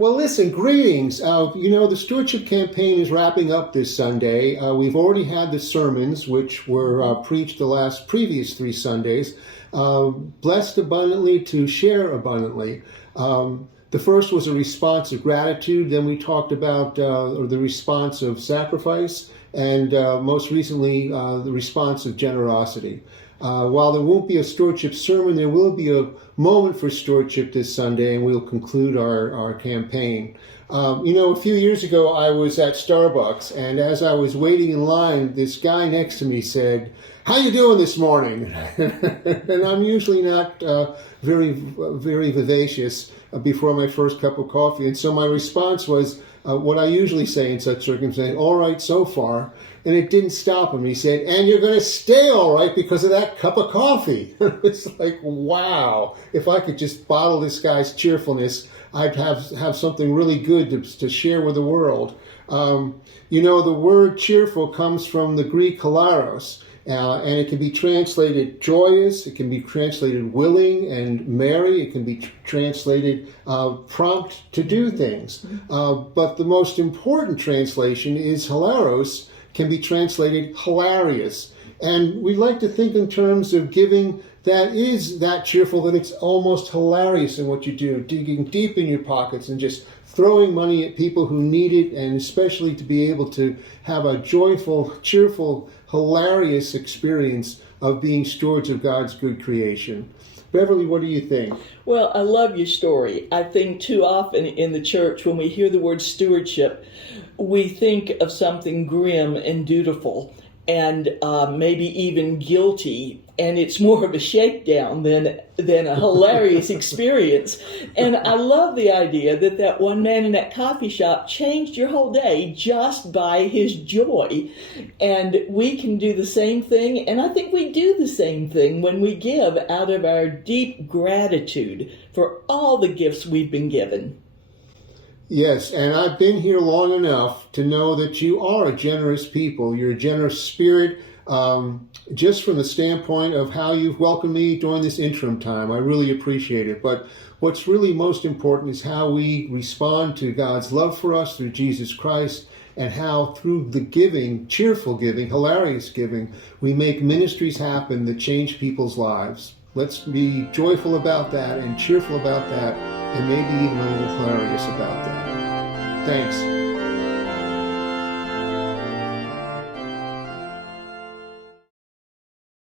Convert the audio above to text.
Well, listen, greetings. The stewardship campaign is wrapping up this Sunday. We've already had the sermons, which were preached the previous 3 Sundays. Blessed abundantly to share abundantly. The first was a response of gratitude. Then we talked about the response of sacrifice, and most recently, the response of generosity. While there won't be a stewardship sermon, there will be a moment for stewardship this Sunday, and we'll conclude our campaign. A few years ago, I was at Starbucks, and as I was waiting in line, this guy next to me said, "How you doing this morning?" And I'm usually not very vivacious before my first cup of coffee, and so my response was what I usually say in such circumstances: "All right, so far." And it didn't stop him. He said, "And you're going to stay all right because of that cup of coffee." It's like, wow. If I could just bottle this guy's cheerfulness, I'd have something really good to share with the world. The word cheerful comes from the Greek hilaros, and it can be translated joyous, it can be translated willing and merry, it can be translated prompt to do things. But the most important translation is hilaros, can be translated hilarious. And we like to think in terms of giving that is that cheerful, that it's almost hilarious in what you do, digging deep in your pockets and just throwing money at people who need it, and especially to be able to have a joyful, cheerful, hilarious experience of being stewards of God's good creation. Beverly, what do you think? Well, I love your story. I think too often in the church, when we hear the word stewardship, we think of something grim and dutiful and maybe even guilty, and it's more of a shakedown than a hilarious experience. And I love the idea that one man in that coffee shop changed your whole day just by his joy. And we can do the same thing, and I think we do the same thing when we give out of our deep gratitude for all the gifts we've been given. Yes, and I've been here long enough to know that you are a generous people. You're a generous spirit, just from the standpoint of how you've welcomed me during this interim time. I really appreciate it. But what's really most important is how we respond to God's love for us through Jesus Christ, and how through the giving, cheerful giving, hilarious giving, we make ministries happen that change people's lives. Let's be joyful about that and cheerful about that, and maybe even a little hilarious about that. Thanks.